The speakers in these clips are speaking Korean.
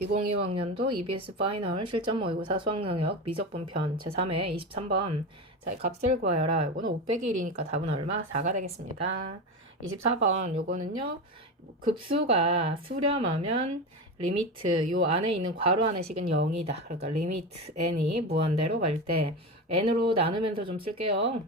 2025학년도 EBS 파이널 실전 모의고사 수학 능력 미적 분편 제3회 23번 자, 이 값을 구하여라. 이거는 501이니까 답은 얼마? 4가 되겠습니다. 24번 요거는요. 급수가 수렴하면 리미트 요 안에 있는 괄호 안의 식은 0이다. 그러니까 리미트 n이 무한대로 갈 때 n으로 나누면서 좀 쓸게요.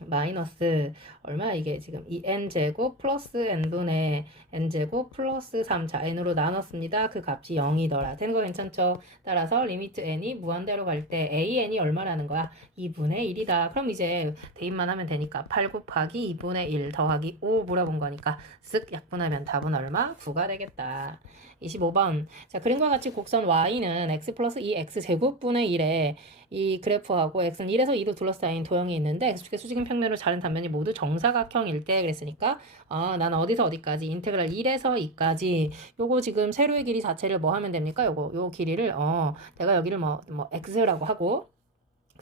마이너스 얼마 이게 지금 이 n제곱 플러스 n분의 n제곱 플러스 3자 n으로 나눴습니다. 그 값이 0이더라. 된 거 괜찮죠? 따라서 리미트 n이 무한대로 갈 때 an이 얼마라는 거야? 2분의 1이다. 그럼 이제 대입만 하면 되니까 8 곱하기 2분의 1 더하기 5 물어본 거니까 쓱 약분하면 답은 얼마? 9가 되겠다. 25번. 자, 그림과 같이 곡선 y는 x 플러스 2x 제곱분의 1에 이 그래프하고 x는 1에서 2로 둘러싸인 도형이 있는데 x축의 수직인 평면으로 자른 단면이 모두 정사각형일 때 그랬으니까 아, 난 어디서 어디까지 인테그랄 1에서 2까지 요거 지금 세로의 길이 자체를 뭐 하면 됩니까? 요거 요 길이를 어 내가 여기를 뭐 뭐 x라고 하고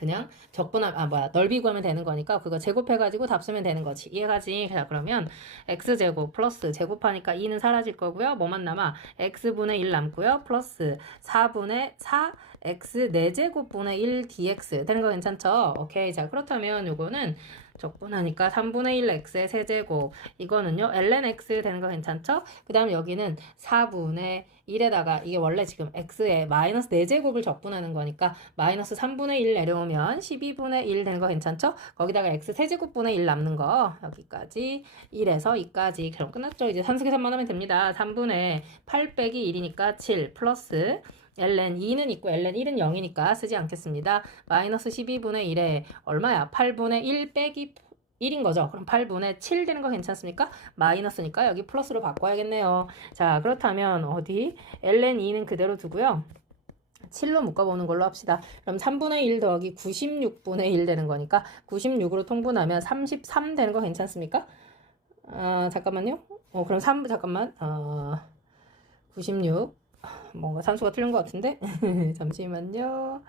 그냥 적분하 아 뭐야 넓이 구하면 되는 거니까 그거 제곱해가지고 답 쓰면 되는 거지. 이해가지? 자 그러면 x 제곱 플러스 제곱하니까 2는 사라질 거고요. 뭐만 남아? x분의 1 남고요. 플러스 4분의 4 x 4제곱분의 1 dx. 되는 거 괜찮죠? 오케이. 자 그렇다면 요거는 적분하니까 3분의 1 x의 세제곱. 이거는요 ln x 되는 거 괜찮죠? 그 다음 여기는 4분의 1에다가 이게 원래 지금 x에 마이너스 4제곱을 적분하는 거니까 마이너스 3분의 1 내려오면 12분의 1 되는 거 괜찮죠? 거기다가 x 세제곱분의 1 남는 거 여기까지 1에서 2까지 그럼 끝났죠? 이제 산수 계산만 하면 됩니다. 3분의 8 빼기 1이니까 7 플러스 ln 2는 있고 ln 1은 0이니까 쓰지 않겠습니다. 마이너스 12분의 1에 얼마야? 8분의 1 빼기 1인 거죠. 그럼 8분의 7 되는 거 괜찮습니까? 마이너스니까 여기 플러스로 바꿔야겠네요. 자, 그렇다면 어디? ln 2는 그대로 두고요. 7로 묶어보는 걸로 합시다. 그럼 3분의 1 더하기 96분의 1 되는 거니까 96으로 통분하면 33 되는 거 괜찮습니까? 아, 잠깐만요. 어, 그럼 3, 잠깐만. 어, 96. 뭔가 산수가 틀린 것 같은데? 잠시만요.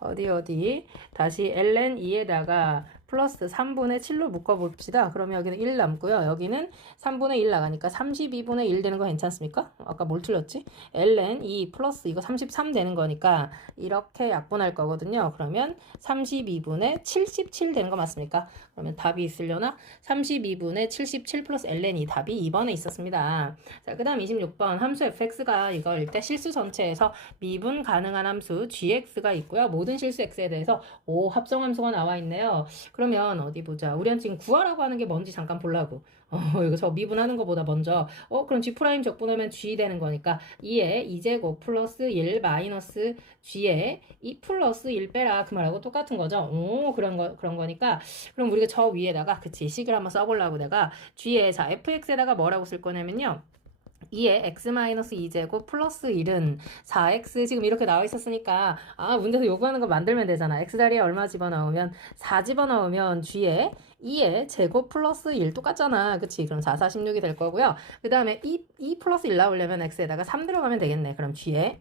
어디, 어디. 다시 ln 2에다가 플러스 3분의 7로 묶어봅시다. 그러면 여기는 1 남고요. 여기는 3분의 1 나가니까 32분의 1 되는 거 괜찮습니까? 아까 뭘 틀렸지? ln 2 플러스 이거 33 되는 거니까 이렇게 약분할 거거든요. 그러면 32분의 77 되는 거 맞습니까? 그러면 답이 있으려나? 32분의 77 플러스 ln 2 답이 2번에 있었습니다. 자, 그 다음 26번 함수 fx가 이걸 때 실수 전체에서 미분 가능한 함수 gx가 있고요. 모든 실수 x에 대해서 O 합성함수가 나와 있네요. 그러면 어디 보자. 우리는 지금 구하라고 하는 게 뭔지 잠깐 보려고. 어, 이거 저 미분하는 것보다 먼저. 어, 그럼 g 프라임 적분하면 g 되는 거니까 2에 2제곱 플러스 1 마이너스 g에 2 플러스 1 빼라 그 말하고 똑같은 거죠. 오, 그런 거 그런 거니까 그럼 우리가 저 위에다가 그치 식을 한번 써보려고 내가 g에 자 fx에다가 뭐라고 쓸 거냐면요. 2에 x-2제곱 플러스 1은 4x 지금 이렇게 나와 있었으니까 아 문제에서 요구하는 거 만들면 되잖아. x 자리에 얼마 집어넣으면 4 집어넣으면 g에 2에 제곱 플러스 1 똑같잖아. 그치? 그럼 4, 4, 16이 될 거고요. 그 다음에 2, 2 플러스 1 나오려면 x에다가 3 들어가면 되겠네. 그럼 g에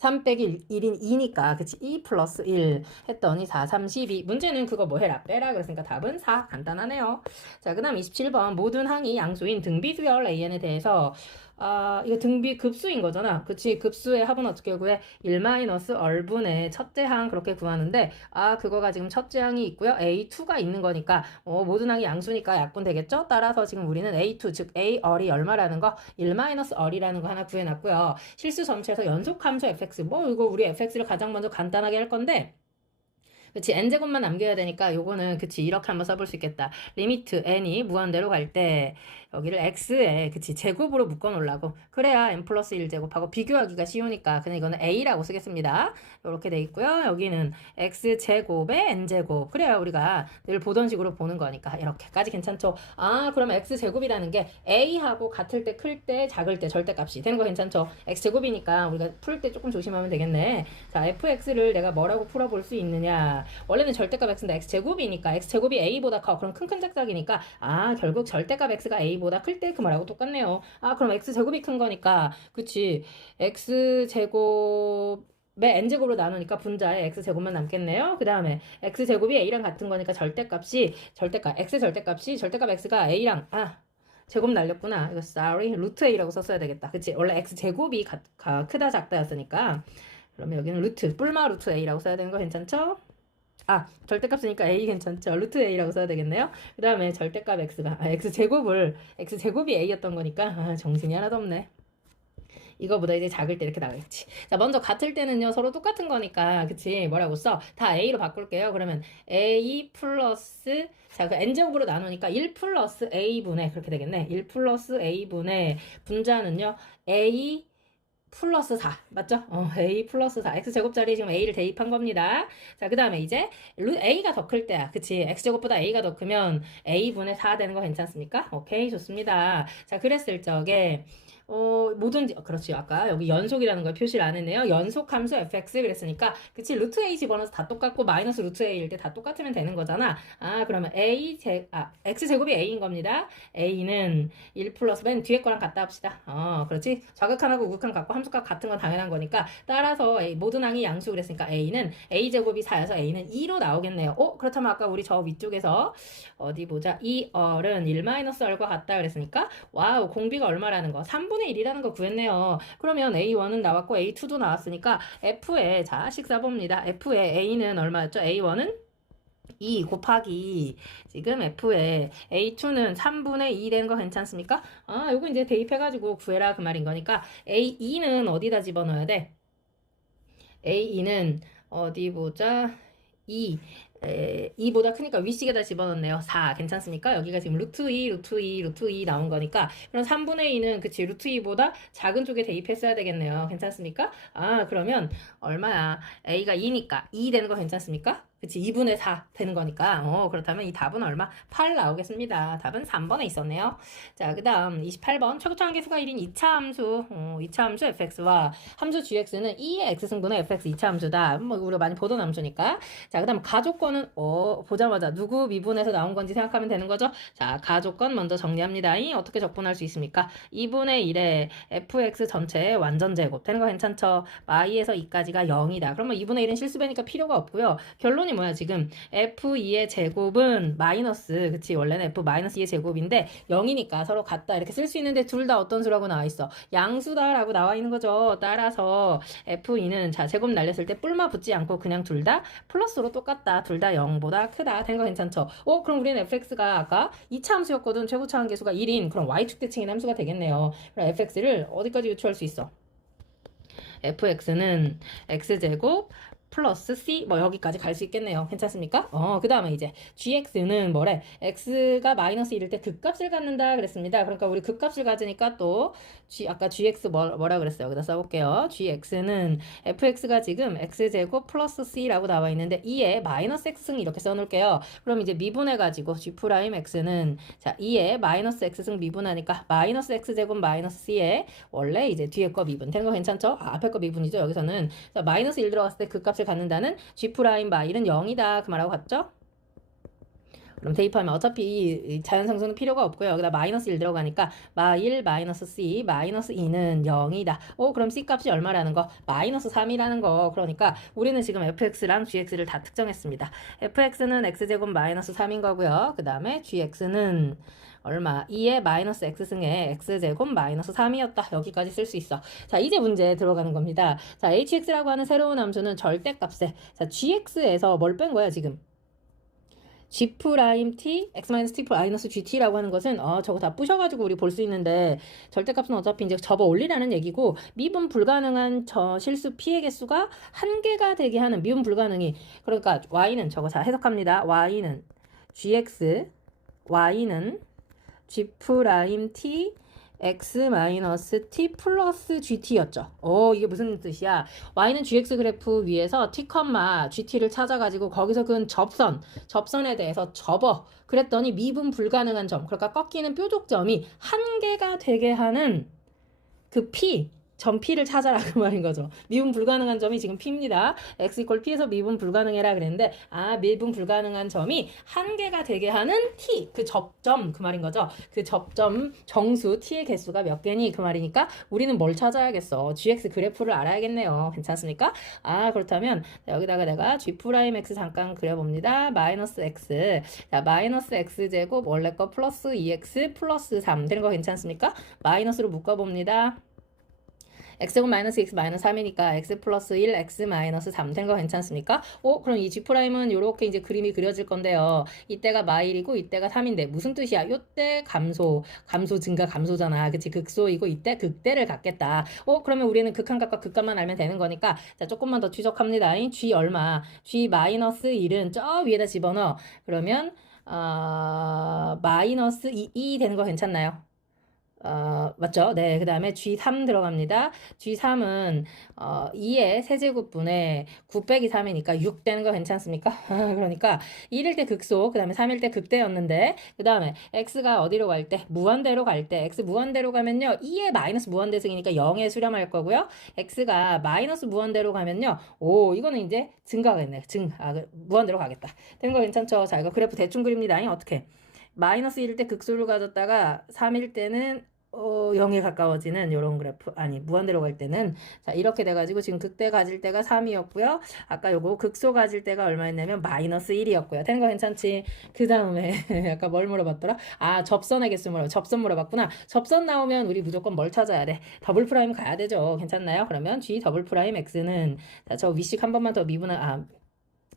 3 빼기 1인 2니까. 그치? 2 플러스 1 했더니 4, 3, 12 문제는 그거 뭐 해라? 빼라? 그랬으니까 답은 4 간단하네요. 자 그 다음 27번. 모든 항이 양수인 등비수열 AN에 대해서 아, 이거 등비 급수인 거잖아. 그치? 급수의 합은 어떻게 구해? 1 마이너스 얼분의 첫째 항 그렇게 구하는데, 아, 그거가 지금 첫째 항이 있고요. A2가 있는 거니까, 어, 모든 항이 양수니까 약분 되겠죠? 따라서 지금 우리는 A2, 즉 A얼이 얼마라는 거? 1 마이너스 얼이라는 거 하나 구해놨고요. 실수 전체에서 연속 함수 fx. 뭐, 이거 우리 fx를 가장 먼저 간단하게 할 건데, 그치 n제곱만 남겨야 되니까 요거는 그치 이렇게 한번 써볼 수 있겠다 리미트 n이 무한대로 갈 때 여기를 x에 그치 제곱으로 묶어 놓으려고. 그래야 n 플러스 1제곱하고 비교하기가 쉬우니까 그냥 이거는 a라고 쓰겠습니다. 이렇게 돼 있고요. 여기는 x제곱에 n제곱. 그래야 우리가 늘 보던 식으로 보는 거니까 이렇게까지 괜찮죠? 아 그러면 x제곱이라는 게 a하고 같을 때 클 때 작을 때 절대값이 되는 거 괜찮죠? X제곱이니까 우리가 풀 때 조금 조심하면 되겠네. 자 fx를 내가 뭐라고 풀어볼 수 있느냐? 원래는 절대값 x인데 x제곱이니까 x제곱이 a보다 커. 그럼 큰 큰 작작이니까 아 결국 절대값 x가 a 보다 클 때 그 말하고 똑같네요 아 그럼 x제곱이 큰 거니까 그치 x제곱 의 n제곱으로 나누니까 분자에 x제곱만 남겠네요. 그 다음에 x제곱이 a랑 같은 거니까 절대값이 절대값 x 절대값이 절대값 x가 a랑 아 제곱 날렸구나. 이거 sorry. 루트 a라고 썼어야 되겠다. 그치? 원래 x 제곱이 가, 가- 크다 작다였으니까. 그러면 여기는 루트 뿔마 루트 a라고 써야 되는 거 괜찮죠? 아 절대값이니까 a 괜찮죠? 루트 a라고 써야 되겠네요. 그 다음에 절대값 x가 아, x 제곱을 x 제곱이 a였던 거니까 아, 정신이 하나도 없네. 이거보다 이제 작을 때 이렇게 나가겠지. 자, 먼저 같을 때는요, 서로 똑같은 거니까, 그치? 뭐라고 써? 다 A로 바꿀게요. 그러면 A 플러스, 자, 그 N제곱으로 나누니까 1 플러스 A분의, 그렇게 되겠네. 1 플러스 A분의 분자는요, A 플러스 4. 맞죠? 어, A 플러스 4. X제곱자리에 지금 A를 대입한 겁니다. 자, 그 다음에 이제, 루, A가 더 클 때야. 그치? X제곱보다 A가 더 크면 A분의 4 되는 거 괜찮습니까? 오케이, 좋습니다. 자, 그랬을 적에, 어, 뭐든지, 어, 그렇지. 아까 여기 연속이라는 걸 표시를 안 했네요. 연속 함수 fx 그랬으니까, 그치. 루트 a 집어넣어서 다 똑같고, 마이너스 루트 a일 때 다 똑같으면 되는 거잖아. 아, 그러면 a 제, 아, x 제곱이 a인 겁니다. a는 1 플러스 맨 뒤에 거랑 같다 합시다. 어, 그렇지. 좌극한하고 우극한 같고 함수값 같은 건 당연한 거니까, 따라서 a, 모든 항이 양수 그랬으니까 a는 a 제곱이 4여서 a는 2로 나오겠네요. 어, 그렇다면 아까 우리 저 위쪽에서, 어디 보자. 이 얼은 1 마이너스 얼과 같다 그랬으니까, 와우, 공비가 얼마라는 거? 3분 의 1이라는 거 구했네요. 그러면 A1은 나왔고 A2도 나왔으니까 F에 자 식사봅니다. F에 A는 얼마였죠? A1은 2 곱하기 지금 F에 A2는 3분의 2 된 거 괜찮습니까? 아, 요거 이제 대입해가지고 구해라 그 말인 거니까 A2는 어디다 집어넣어야 돼? A2는 어디 보자 2 에, 2보다 크니까 위식에다 집어넣네요. 4 괜찮습니까? 여기가 지금 루트 2, 루트 2, 루트 2 나온 거니까 그럼 3분의 2는 그치 루트 2보다 작은 쪽에 대입했어야 되겠네요. 괜찮습니까? 아 그러면 얼마야? A가 2니까 2 되는 거 괜찮습니까? 그치 2분의 4 되는 거니까 어 그렇다면 이 답은 얼마? 8 나오겠습니다. 답은 3번에 있었네요. 자 그 다음 28번 최고차 한계수가 1인 2차 함수 어, 2차 함수 fx와 함수 gx는 2의 x승분의 fx 2차 함수다. 뭐 우리가 많이 보던 함수니까 자그 다음 가족권은 어 보자마자 누구 미분에서 나온 건지 생각하면 되는 거죠. 자 가족권 먼저 정리합니다. 이 어떻게 적분할 수 있습니까? 2분의 1의 fx 전체의 완전 제곱 되는 거 괜찮죠? y에서 2까지가 0이다. 그러면 2분의 1은 실수배니까 필요가 없고요. 결론이 뭐야 지금? F2의 제곱은 마이너스 그치? 원래는 f 마이너스 2의 제곱인데 0이니까 서로 같다 이렇게 쓸 수 있는데 둘 다 어떤 수라고 나와 있어? 양수다 라고 나와 있는 거죠. 따라서 f2는 자 제곱 날렸을 때 뿔마 붙지 않고 그냥 둘 다 플러스로 똑같다. 둘 다 0보다 크다. 된 거 괜찮죠? 어 그럼 우리는 fx가 아까 2차 함수였거든. 최고차 한계수가 1인. 그럼 y축 대칭인 함수가 되겠네요. 그럼 fx를 어디까지 유추할 수 있어? Fx는 x제곱 플러스 c 뭐 여기까지 갈 수 있겠네요. 괜찮습니까? 어, 그 다음에 이제 gx는 뭐래? x가 마이너스 1일 때 극값을 갖는다 그랬습니다. 그러니까 우리 극값을 가지니까 또 g 아까 gx 뭐, 뭐라 그랬어요? 여기다 써 볼게요. gx는 fx가 지금 x제곱 플러스 c라고 나와 있는데 2에 마이너스 x승 이렇게 써 놓을게요. 그럼 이제 미분해 가지고 g x는 자, 2에 마이너스 x승 미분하니까 마이너스 x제곱 마이너스 c에 원래 이제 뒤에 거 미분 되는 거 괜찮죠? 아, 앞에 거 미분이죠. 여기서는 자, 마이너스 1 들어갔을 때 극값을 갖는다는 g 프라임 마일은 0이다 그 말하고 같죠? 그럼 대입하면 어차피 이 자연상수는 필요가 없고요. 여기다 마이너스 1 들어가니까 마 1 마이너스 c 마이너스 2는 0이다. 오 그럼 c 값이 얼마라는 거? 마이너스 3이라는 거. 그러니까 우리는 지금 fx랑 gx를 다 특정했습니다. fx는 x제곱 마이너스 3인 거고요. 그 다음에 gx는 얼마? 2의 마이너스 x승의 x제곱 마이너스 3이었다. 여기까지 쓸 수 있어. 자, 이제 문제 들어가는 겁니다. 자, hx라고 하는 새로운 함수는 절대값에 자, gx에서 뭘 뺀 거야, 지금? G 프라임 t x 마이너스 t 마이너스 gt라고 하는 것은 어 저거 다 부셔가지고 우리 볼 수 있는데 절대값은 어차피 이제 접어 올리라는 얘기고 미분 불가능한 저 실수 피해 개수가 한 개가 되게 하는 미분 불가능이. 그러니까 y는 저거 자 해석합니다. Y는 gx y는 g 프라임 t x 마이너스 t 플러스 gt였죠. 어 이게 무슨 뜻이야? y는 gx 그래프 위에서 t, gt를 찾아가지고 거기서 그은 접선, 접선에 대해서 접어. 그랬더니 미분 불가능한 점, 그러니까 꺾이는 뾰족점이 한 개가 되게 하는 그 p 점 P를 찾아라 그 말인 거죠. 미분 불가능한 점이 지금 P입니다. x 이퀄 P에서 미분 불가능해라 그랬는데 아 미분 불가능한 점이 한 개가 되게 하는 T 그 접점 그 말인 거죠. 그 접점 정수 T의 개수가 몇 개니 그 말이니까 우리는 뭘 찾아야겠어. GX 그래프를 알아야겠네요. 괜찮습니까? 아 그렇다면 여기다가 내가 G 프라임 X 잠깐 그려봅니다. 마이너스 X 자 마이너스 X 제곱 원래 거 플러스 2X 플러스 3 되는 거 괜찮습니까? 마이너스로 묶어봅니다. X제곱 마이너스 x 마이너스 3이니까 x 플러스 1 x 마이너스 3 된 거 괜찮습니까? 오 그럼 이 g 프라임은 이렇게 이제 그림이 그려질 건데요. 이때가 마일이고 이때가 3인데 무슨 뜻이야? 요때 감소 감소 증가 감소잖아. 그치 극소이고 이때 극대를 갖겠다. 오 그러면 우리는 극한값과 극값만 알면 되는 거니까 자 조금만 더 추적합니다. g 얼마? g 마이너스 1은 저 위에다 집어넣어. 그러면 어, 마이너스 2, 2 되는 거 괜찮나요? 어, 맞죠? 네. 그 다음에 G3 들어갑니다. G3은, 어, 2의 세제곱분에 9 빼기 3이니까 6 되는 거 괜찮습니까? 그러니까 1일 때 극소, 그 다음에 3일 때 극대였는데, 그 다음에 X가 어디로 갈 때? 무한대로 갈 때, X 무한대로 가면요. 2의 마이너스 무한대승이니까 0에 수렴할 거고요. X가 마이너스 무한대로 가면요. 오, 이거는 이제 증가겠네. 증, 아, 그 무한대로 가겠다. 된거 괜찮죠? 자, 이거 그래프 대충 그립니다. 어떻게? 마이너스 1일 때 극소를 가졌다가 3일 때는 어, 0에 가까워지는 이런 그래프 아니 무한대로 갈 때는. 자 이렇게 돼가지고 지금 극대 가질 때가 3이었고요. 아까 요거 극소 가질 때가 얼마였냐면 마이너스 1이었고요. 되는 거 괜찮지? 그 다음에 아까 뭘 물어봤더라? 아 접선의 개수 물어 접선 물어봤구나. 접선 나오면 우리 무조건 뭘 찾아야 돼? 더블 프라임 가야 되죠. 괜찮나요? 그러면 g 더블 프라임 x는 자 저 위식 한 번만 더 미분하 아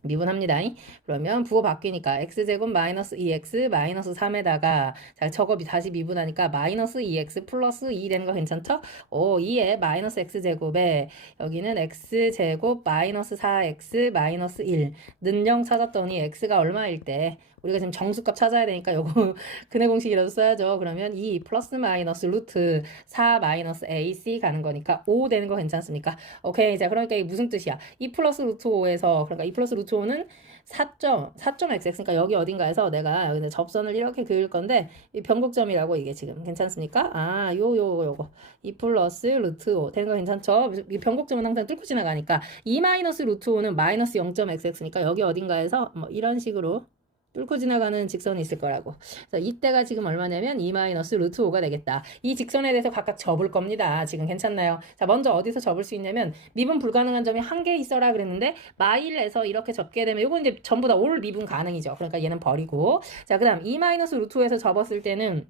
미분합니다. 그러면 부호 바뀌니까 x제곱 마이너스 2x 마이너스 3에다가 자 저거 다시 미분하니까 마이너스 2x 플러스 2 되는 거 괜찮죠? 오 2에 마이너스 x제곱에 여기는 x제곱 마이너스 4x 마이너스 1 는영 찾았더니 x가 얼마일 때 우리가 지금 정수값 찾아야 되니까 요거 근해 공식이라도 써야죠. 그러면 2 플러스 마이너스 루트 4 마이너스 ac 가는 거니까 5 되는 거 괜찮습니까? 오케이. 자, 그러니까 이게 무슨 뜻이야? 2 플러스 루트 5에서 그러니까 2 플러스 루트 5는 4점, 4.xx, 그러니까 여기 어딘가에서 내가 여기 접선을 이렇게 그릴 건데, 이 변곡점이라고 이게 지금 괜찮습니까? 아, 요, 요, 요거. 2 플러스 루트 5. 되는 거 괜찮죠? 이 변곡점은 항상 뚫고 지나가니까, 2 마이너스 루트 5는 마이너스 0.xx니까 여기 어딘가에서 뭐 이런 식으로 뚫고 지나가는 직선이 있을 거라고. 그래서 이때가 지금 얼마냐면 2 마이너스 루트 5가 되겠다. 이 직선에 대해서 각각 접을 겁니다. 지금 괜찮나요? 자, 먼저 어디서 접을 수 있냐면 미분 불가능한 점이 한 개 있어라 그랬는데 마일에서 이렇게 접게 되면 이건 이제 전부 다 올 미분 가능이죠. 그러니까 얘는 버리고. 자, 그다음 2 마이너스 루트 5에서 접었을 때는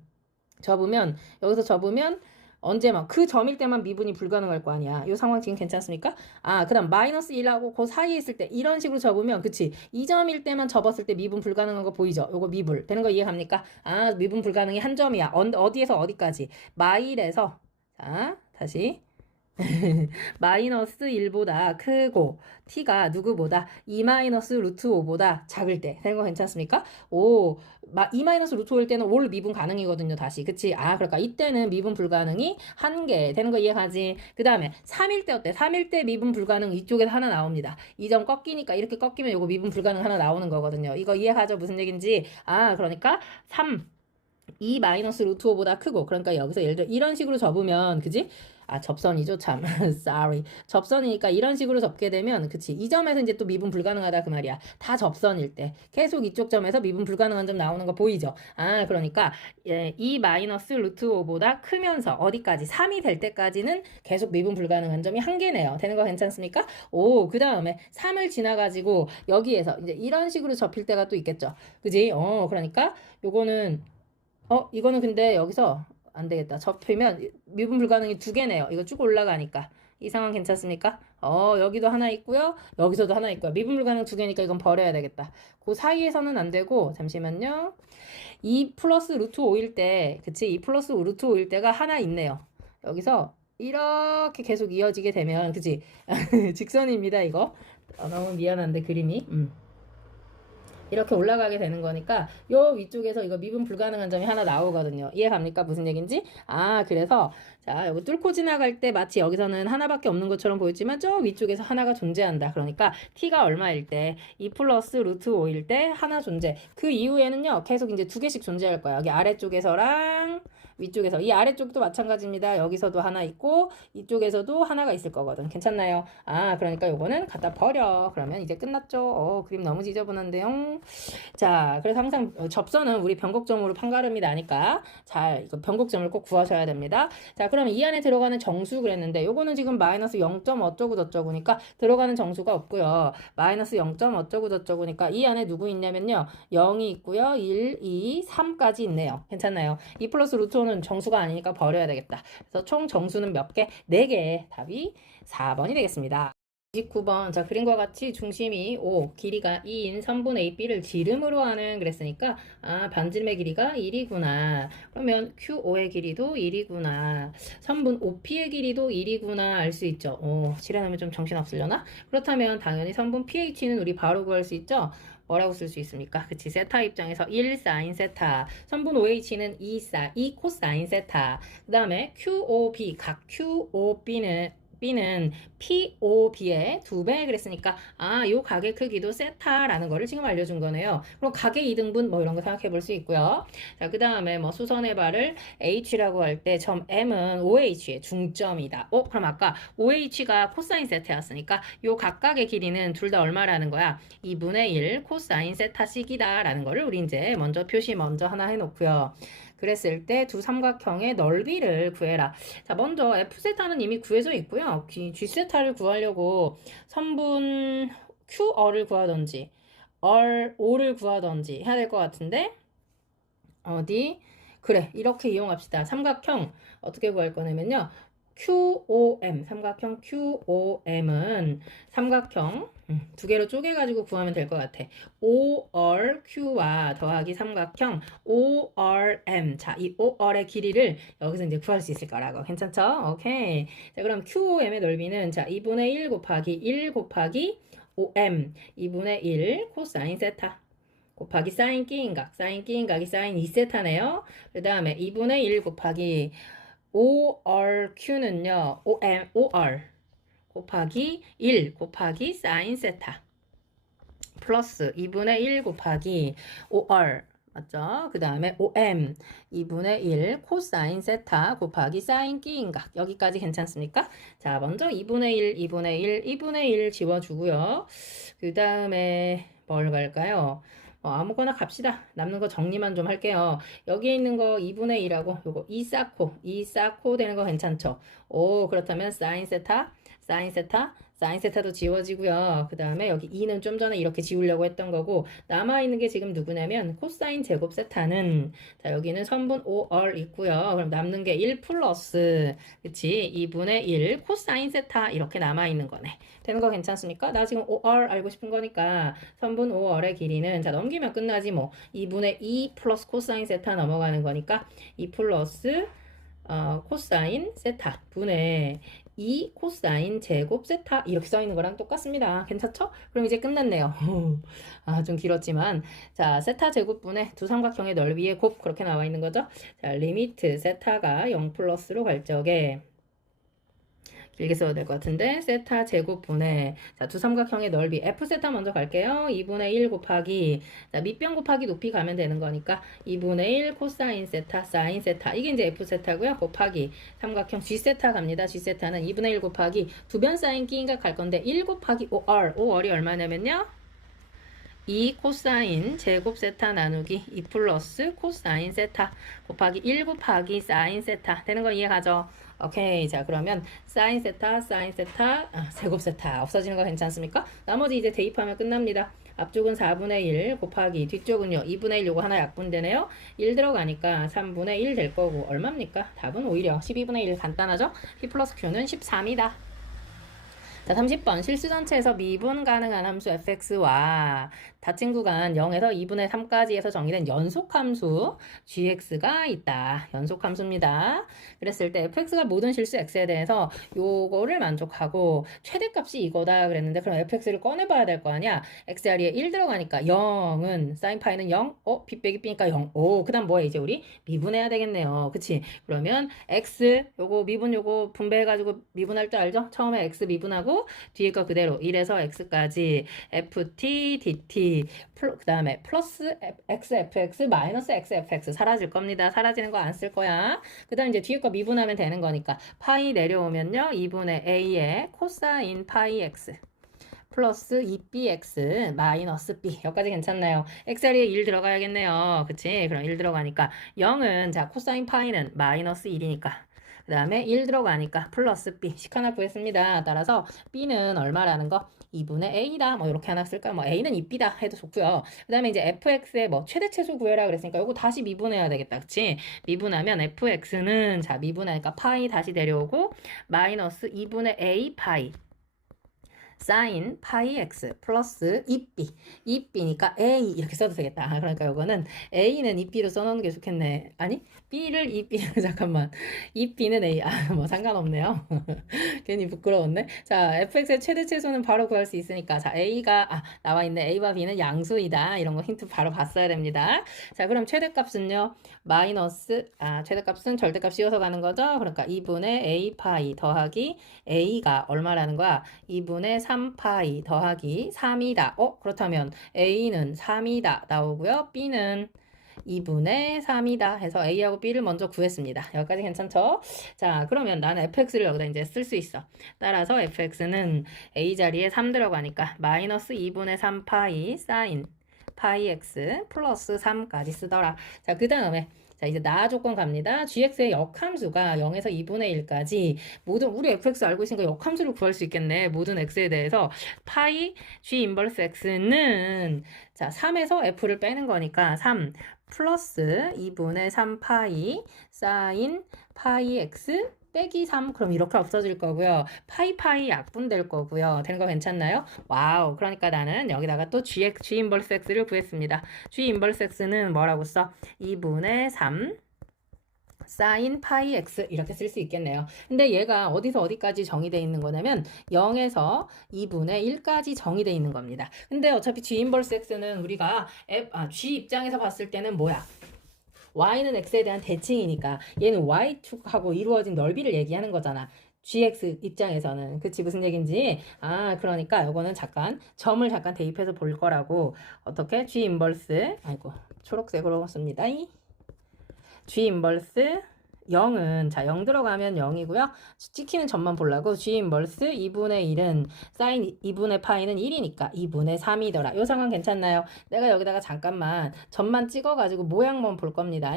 접으면 여기서 접으면 언제만 그 점일 때만 미분이 불가능할 거 아니야. 이 상황 지금 괜찮습니까? 아, 그다음 마이너스 1하고 그 사이에 있을 때 이런 식으로 접으면 그치? 이 점일 때만 접었을 때 미분 불가능한 거 보이죠? 요거 미분 되는 거 이해갑니까? 아, 미분 불가능이 한 점이야. 어, 어디에서 어디까지? 마일에서 자, 다시 마이너스 1보다 크고 t가 누구보다 2 마이너스 루트 5보다 작을 때 되는 거 괜찮습니까? 오, 2 마이너스 루트 5일 때는 올 미분 가능이거든요 다시 그치? 아 그러니까 이때는 미분 불가능이 한 개 되는 거 이해가지? 그 다음에 3일 때 어때? 3일 때 미분 불가능 이쪽에서 하나 나옵니다 이점 꺾이니까 이렇게 꺾이면 요거 미분 불가능 하나 나오는 거거든요 이거 이해하죠? 무슨 얘기인지 아 그러니까 3 2 마이너스 루트 5보다 크고 그러니까 여기서 예를 들어 이런 식으로 접으면 그지? 아 접선이죠? 참 sorry. 접선이니까 이런 식으로 접게 되면 그치? 이 점에서 이제 또 미분 불가능하다 그 말이야. 다 접선일 때. 계속 이쪽 점에서 미분 불가능한 점 나오는 거 보이죠? 아 그러니까 예, 이 마이너스 루트 5보다 크면서 어디까지? 3이 될 때까지는 계속 미분 불가능한 점이 한 개네요. 되는 거 괜찮습니까? 오 그 다음에 3을 지나가지고 여기에서 이제 이런 식으로 접힐 때가 또 있겠죠? 그지? 어 그러니까 요거는 어 이거는 근데 여기서 안 되겠다. 접히면 미분 불가능이 두 개네요. 이거 쭉 올라가니까. 이 상황 괜찮습니까? 어, 여기도 하나 있고요. 여기서도 하나 있고요. 미분 불가능 두 개니까 이건 버려야 되겠다. 그 사이에서는 안 되고, 잠시만요. 2 플러스 루트 5일 때, 그치? 2 플러스 루트 5일 때가 하나 있네요. 여기서 이렇게 계속 이어지게 되면, 그치? 직선입니다, 이거. 어, 너무 미안한데, 그림이. 음. 이렇게 올라가게 되는 거니까 요 위쪽에서 이거 미분 불가능한 점이 하나 나오거든요. 이해 갑니까? 무슨 얘기인지? 아, 그래서 자, 여기 뚫고 지나갈 때 마치 여기서는 하나밖에 없는 것처럼 보였지만 저 위쪽에서 하나가 존재한다. 그러니까 t가 얼마일 때 2 플러스 루트 5일 때 하나 존재. 그 이후에는요. 계속 이제 두 개씩 존재할 거야. 여기 아래쪽에서랑 위쪽에서 이 아래쪽도 마찬가지입니다. 여기서도 하나 있고 이쪽에서도 하나가 있을 거거든. 괜찮나요? 아 그러니까 요거는 갖다 버려. 그러면 이제 끝났죠. 어, 그림 너무 지저분한데요. 자 그래서 항상 어, 접선은 우리 변곡점으로 판가름이 나니까 잘 이거 변곡점을 꼭 구하셔야 됩니다. 자 그러면 이 안에 들어가는 정수 그랬는데 요거는 지금 마이너스 0. 어쩌고 저쩌고니까 들어가는 정수가 없고요. 마이너스 0. 어쩌고 저쩌고니까 이 안에 누구 있냐면요. 0이 있고요. 1, 2, 3까지 있네요. 괜찮나요? 2 플러스 루트 5는 정수가 아니니까 버려야 되겠다. 그래서 총 정수는 몇 개? 4개. 답이 4번이 되겠습니다. 29번. 자, 그림과 같이 중심이 5, 길이가 2인 3분의 2b를 지름으로 하는 그랬으니까, 아, 반지름의 길이가 1이구나. 그러면 Q5의 길이도 1이구나. 3분 5p의 길이도 1이구나. 알 수 있죠. 오, 칠해놓으면 좀 정신없으려나? 그렇다면 당연히 3분 pH는 우리 바로 구할 수 있죠? 뭐라고 쓸 수 있습니까? 그치, 세타 입장에서 1 사인 세타, 선분 OH는 2 사, 2 코사인 세타, 그 다음에 QOB, 각 QOB는 B는 POB의 두 배 그랬으니까 아, 요 각의 크기도 세타라는 거를 지금 알려준 거네요. 그럼 각의 이등분 뭐 이런 거 생각해 볼 수 있고요. 자, 그 다음에 뭐 수선의 발을 H라고 할 때 점 M은 OH의 중점이다. 어, 그럼 아까 OH가 코사인 세타였으니까 요 각각의 길이는 둘 다 얼마라는 거야? 2분의 1 코사인 세타씩이다 라는 거를 우리 이제 먼저 표시 먼저 하나 해놓고요. 그랬을 때 두 삼각형의 넓이를 구해라. 자, 먼저 F세타는 이미 구해져 있고요. G세타를 구하려고 선분 Q어를 구하던지 얼 O를 구하던지 해야 될 것 같은데 어디? 그래, 이렇게 이용합시다. 삼각형 어떻게 구할 거냐면요. QOM, 삼각형 QOM은 삼각형 음, 두 개로 쪼개가지고 구하면 될 것 같아. ORQ와 더하기 삼각형 ORM. 자, 이 OR의 길이를 여기서 이제 구할 수 있을 거라고. 괜찮죠? 오케이. 자, 그럼 QOM의 넓이는 자, 2분의 1 곱하기 1 곱하기 OM. 2분의 1 코사인 세타. 곱하기 사인 끼인각. 사인 끼인각이 사인 2세타네요. 그 다음에 2분의 1 곱하기 ORQ는요, OM, OR 곱하기 1 곱하기 사인 세타 플러스 2분의 1 곱하기 OR 맞죠? 그 다음에 OM 2분의 1 코사인 세타 곱하기 사인 끼인각 여기까지 괜찮습니까? 자 먼저 2분의 1, 2분의 1, 2분의 1 지워주고요. 그 다음에 뭘 갈까요? 어, 아무거나 갑시다. 남는 거 정리만 좀 할게요. 여기에 있는 거 2분의 1하고 요거 2사코, 2사코 되는 거 괜찮죠? 오, 그렇다면 사인 세타, 사인 세타, 사인 세타도 지워지고요. 그 다음에 여기 2는 좀 전에 이렇게 지우려고 했던 거고 남아있는 게 지금 누구냐면 코사인 제곱 세타는 자 여기는 선분 5R 있고요. 그럼 남는 게 1 플러스 그치 2분의 1 코사인 세타 이렇게 남아있는 거네. 되는 거 괜찮습니까? 나 지금 5R 알고 싶은 거니까 선분 5R의 길이는 자 넘기면 끝나지 뭐 2분의 2 플러스 코사인 세타 넘어가는 거니까 2 플러스 어, 코사인 세타 분의 2 코사인 제곱 세타 이렇게 써 있는 거랑 똑같습니다. 괜찮죠? 그럼 이제 끝났네요. 아, 좀 길었지만 자, 세타 제곱분의 두 삼각형의 넓이의 곱 그렇게 나와 있는 거죠. 자, 리미트 세타가 0 플러스로 갈 적에 길게 써도 될것 같은데 세타 제곱분의 자, 두 삼각형의 넓이 f 세타 먼저 갈게요. 2분의 1 곱하기 자, 밑변 곱하기 높이 가면 되는 거니까 2분의 1 코사인 세타 사인 세타 이게 이제 f 세타고요. 곱하기 삼각형 g 세타 갑니다. g 세타는 2분의 1 곱하기 두변 사인 끼인각 갈 건데 1 곱하기 5r 5r이 얼마냐면요. 2 코사인 제곱 세타 나누기 2 플러스 코사인 세타 곱하기 1 곱하기 사인 세타 되는 거 이해 가죠? 오케이 자 그러면 사인 세타 사인 세타 아, 제곱 세타 없어지는 거 괜찮습니까? 나머지 이제 대입하면 끝납니다. 앞쪽은 4분의 1 곱하기 뒤쪽은요 2분의 1 요거 하나 약분되네요. 1 들어가니까 3분의 1 될 거고 얼마입니까? 답은 오히려 12분의 1 간단하죠? P 플러스 Q는 13이다. 자, 30번 실수 전체에서 미분 가능한 함수 fx와 닫힌 구간 0에서 2분의 3까지에서 정의된 연속 함수 gx가 있다. 연속 함수입니다. 그랬을 때 fx가 모든 실수 x에 대해서 요거를 만족하고 최대값이 이거다 그랬는데 그럼 fx를 꺼내 봐야 될 거 아니야. xr에 1 들어가니까 0은 sin 파이는 0. 어, b 빼기 b니까 0. 오, 그 다음 뭐야 이제 우리 미분해야 되겠네요. 그치 그러면 x 요거 미분 요거 분배해 가지고 미분할 줄 알죠? 처음에 x 미분하고 하고 뒤에 거 그대로 1에서 x까지 ft dt 그 다음에 플러스 xfx 마이너스 xfx 사라질 겁니다. 사라지는 거 안 쓸 거야. 그 다음 이제 뒤에 거 미분하면 되는 거니까 파이 내려오면요. 2분의 a의 코사인 파이 x 플러스 2bx 마이너스 b 여기까지 괜찮나요? 엑셀에 1 들어가야겠네요. 그치? 그럼 1 들어가니까 0은 자 코사인 파이는 마이너스 1이니까 그 다음에 1 들어가니까 플러스 b 식 하나 구했습니다. 따라서 b는 얼마라는 거? 2분의 a다 뭐 이렇게 하나 쓸까요? 뭐 a는 2b다 해도 좋고요. 그 다음에 이제 fx의 뭐 최대체수 구해라 그랬으니까 이거 다시 미분해야 되겠다. 그치? 미분하면 fx는 자 미분하니까 파이 다시 내려오고 마이너스 2분의 a 파이 사인 파이 x 플러스 2b 2b니까 a 이렇게 써도 되겠다. 아, 그러니까 이거는 a는 2b로 써놓는 게 좋겠네. 아니 b를 2b로 잠깐만. 2b는 a. 아 뭐 상관없네요. 괜히 부끄러웠네. 자 fx의 최대 최소는 바로 구할 수 있으니까. 자 a가 아 나와 있는 a와 b는 양수이다. 이런 거 힌트 바로 봤어야 됩니다. 자 그럼 최대값은요? 마이너스 아 최대값은 절대값 씌워서 가는 거죠? 그러니까 2분의 a 파이 더하기 a가 얼마라는 거야? 2분의 3 파이 더하기 3이다. 어? 그렇다면 A는 3이다. 나오고요. B는 2분의 3이다 해서 A하고 B를 먼저 구했습니다. 여기까지 괜찮죠? 자, 그러면 나는 fx를 여기다 이제 쓸 수 있어. 따라서 fx는 A 자리에 3 들어가니까 마이너스 2분의 3파이 사인 파이 x 플러스 3까지 쓰더라. 자, 그 다음에 자, 이제 나 조건 갑니다. gx의 역함수가 0에서 2분의 1까지 모든 우리 fx 알고 있으니까 역함수를 구할 수 있겠네. 모든 x에 대해서 파이 g 인버스 x는 자, 3에서 f를 빼는 거니까 3 플러스 2분의 3 파이 사인 파이 x 빼기 3 그럼 이렇게 없어질 거고요. 파이파이 약분 될 거고요. 되는 거 괜찮나요? 와우. 그러니까 나는 여기다가 또 gx, g 인버스 x를 구했습니다. g 인버스 x는 뭐라고 써? 2분의 3 사인 파이 x 이렇게 쓸 수 있겠네요. 근데 얘가 어디서 어디까지 정의되어 있는 거냐면 0에서 2분의 1까지 정의되어 있는 겁니다. 근데 어차피 g 인버스 x는 우리가 F, 아, g 입장에서 봤을 때는 뭐야? Y는 x에 대한 대칭이니까 얘는 y축하고 이루어진 넓이를 얘기하는 거잖아. gx 입장에서는. 그치? 무슨 얘긴지? 아 그러니까 요거는 잠깐 점을 잠깐 대입해서 볼 거라고. 어떻게? g 인버스. 아이고 초록색으로 씁니다. g 인버스 0은 자 0 들어가면 0이고요. 찍히는 점만 보려고 g 인버스 2분의 1은 사인 2분의 파이는 1이니까 2분의 3이더라. 이 상황 괜찮나요? 내가 여기다가 잠깐만 점만 찍어가지고 모양만 볼 겁니다.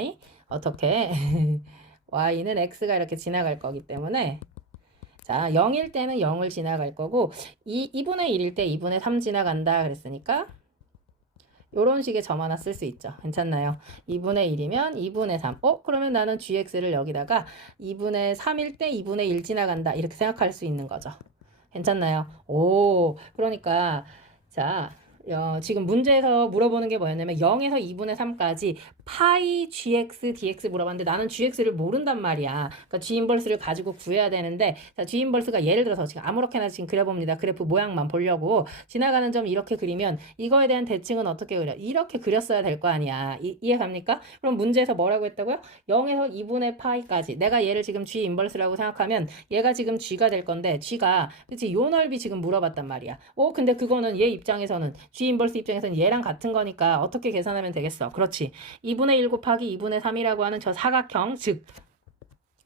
어떻게 y는 x가 이렇게 지나갈 거기 때문에 자 0일 때는 0을 지나갈 거고 2, 2분의 1일 때 2분의 3 지나간다 그랬으니까 이런 식의 점 하나 쓸 수 있죠. 괜찮나요? 2분의 1이면 2분의 3. 어? 그러면 나는 gx를 여기다가 2분의 3일 때 2분의 1 지나간다. 이렇게 생각할 수 있는 거죠. 괜찮나요? 오, 그러니까 자, 어, 지금 문제에서 물어보는 게 뭐였냐면 0에서 2분의 3까지 파이 gx dx 물어봤는데 나는 gx를 모른단 말이야. 그러니까 g 인버스를 가지고 구해야 되는데 자, g 인버스가 예를 들어서 지금 아무렇게나 지금 그려봅니다. 그래프 모양만 보려고 지나가는 점 이렇게 그리면 이거에 대한 대칭은 어떻게 그려? 이렇게 그렸어야 될 거 아니야. 이, 이해 갑니까? 그럼 문제에서 뭐라고 했다고요? 0에서 2분의 파이까지 내가 얘를 지금 g 인버스라고 생각하면 얘가 지금 g가 될 건데 g가 그치 요 넓이 지금 물어봤단 말이야. 어 근데 그거는 얘 입장에서는 g 인버스 입장에서는 얘랑 같은 거니까 어떻게 계산하면 되겠어? 그렇지. 2분의 1 곱하기 2분의 3이라고 하는 저 사각형, 즉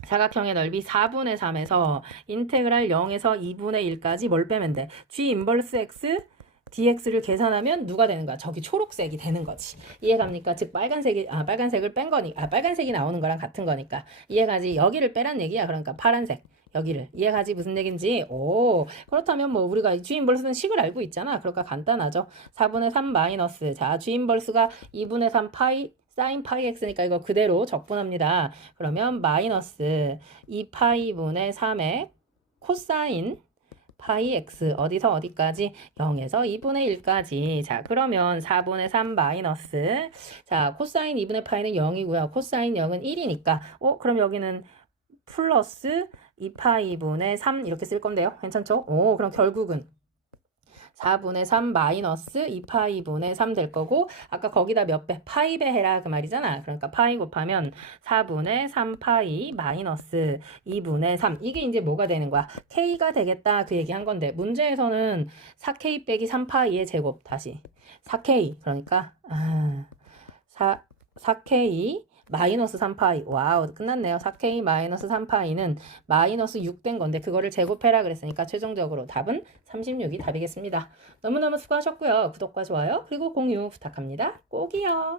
사각형의 넓이 4분의 3에서 인테그랄 0에서 2분의 1까지 뭘 빼면 돼? g 인버스 x dx를 계산하면 누가 되는 거야? 저기 초록색이 되는 거지. 이해갑니까? 즉 빨간색이 아 빨간색을 뺀 거니까 아 빨간색이 나오는 거랑 같은 거니까 이해가지? 여기를 빼란 얘기야. 그러니까 파란색. 여기를. 이해가지? 무슨 얘긴지? 오. 그렇다면 뭐 우리가 G 인버스는 식을 알고 있잖아. 그러니까? 간단하죠. 4분의 3 마이너스. 자 G 인버스가 2분의 3 파이 사인 파이 x니까 이거 그대로 적분합니다. 그러면 마이너스 2 파이 분의 3의 코사인 파이 x 어디서 어디까지? 0에서 2분의 1까지. 자 그러면 4분의 3 마이너스. 자 코사인 2분의 파이는 0이고요. 코사인 0은 1이니까. 어 그럼 여기는 플러스 2파이분의 3 이렇게 쓸 건데요. 괜찮죠? 오, 그럼 결국은 4분의 3 마이너스 2파이분의 3 될 거고 아까 거기다 몇 배? 파이 배 해라 그 말이잖아. 그러니까 파이 곱하면 4분의 3파이 마이너스 2분의 3 이게 이제 뭐가 되는 거야? k가 되겠다 그 얘기 한 건데 문제에서는 4k 빼기 3파이의 제곱 다시 4k 그러니까 아, 4, 4k 마이너스 3파이. 와우 끝났네요. 4k 마이너스 3파이는 마이너스 6 된 건데 그거를 제곱해라 그랬으니까 최종적으로 답은 36이 답이겠습니다. 너무너무 수고하셨고요. 구독과 좋아요 그리고 공유 부탁합니다. 꼭이요